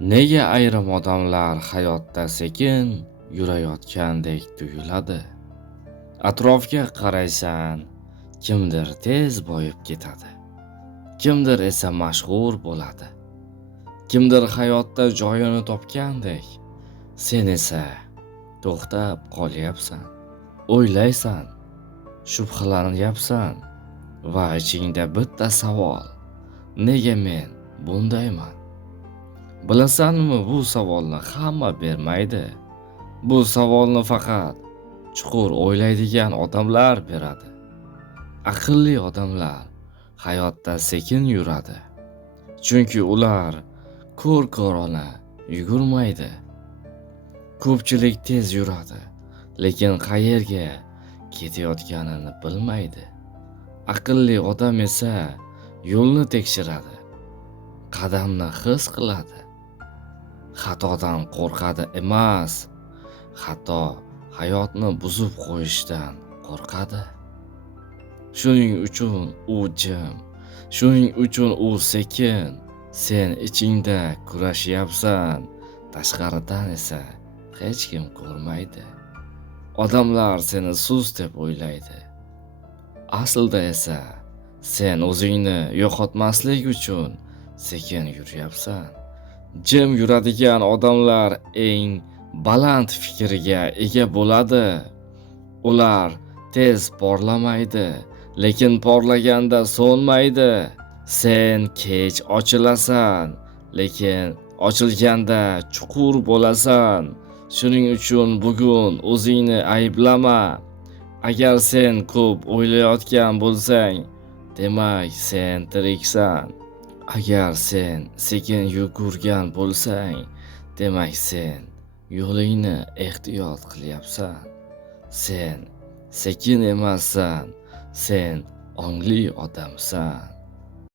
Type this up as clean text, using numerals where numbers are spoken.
Nega ayrim odamlar hayotda sekin yurayotgandek tuyuladi? Atrofga qaraysan, kimdir tez boyib ketadi, kimdir esa mashhur bo'ladi, kimdir hayotda joyini topgandek, sen esa to'xtab qolyapsan, o'ylaysan, shubhalanyapsan va ichingda bitta savol: nega men bundayman? Bilasanmi, bu savolni hamma bermaydi. Bu savolni faqat chuqur o'ylaydigan odamlar beradi. Aqlli odamlar hayotda sekin yuradi. Chunki ular ko'r-ko'rona yugurmaydi. Ko'pchilik tez yuradi, lekin qayerga ketayotganini bilmaydi. Aqlli odam esa yo'lni tekshiradi, qadamni his qiladi. Xatodan qo'rqadi emas, xato hayotni buzib qo'yishdan qo'rqadi. Shuning uchun u jim, shuning uchun u sekin. Sen ichingda kurashyapsan, tashqaridan esa hech kim ko'rmaydi. Odamlar seni sust deb o'ylaydi. Aslida esa sen o'zingni yo'qotmaslik uchun sekin yuryapsan. Jim yuradigan odamlar eng baland fikrga ega bo'ladi. Ular tez porlamaydi, lekin porlaganda so'nmaydi. Sen kech ochilasan, lekin ochilganda chuqur bo'lasan. Shuning uchun bugun o'zingni ayblama. Agar sen ko'p o'ylayotgan bo'lsang, demak sen tiriksan. Agar sen sekin yugurgan bo'lsang, demak sen yo'lingni ehtiyot qilyapsan. Sen sekin emassan, sen ongli odamsan.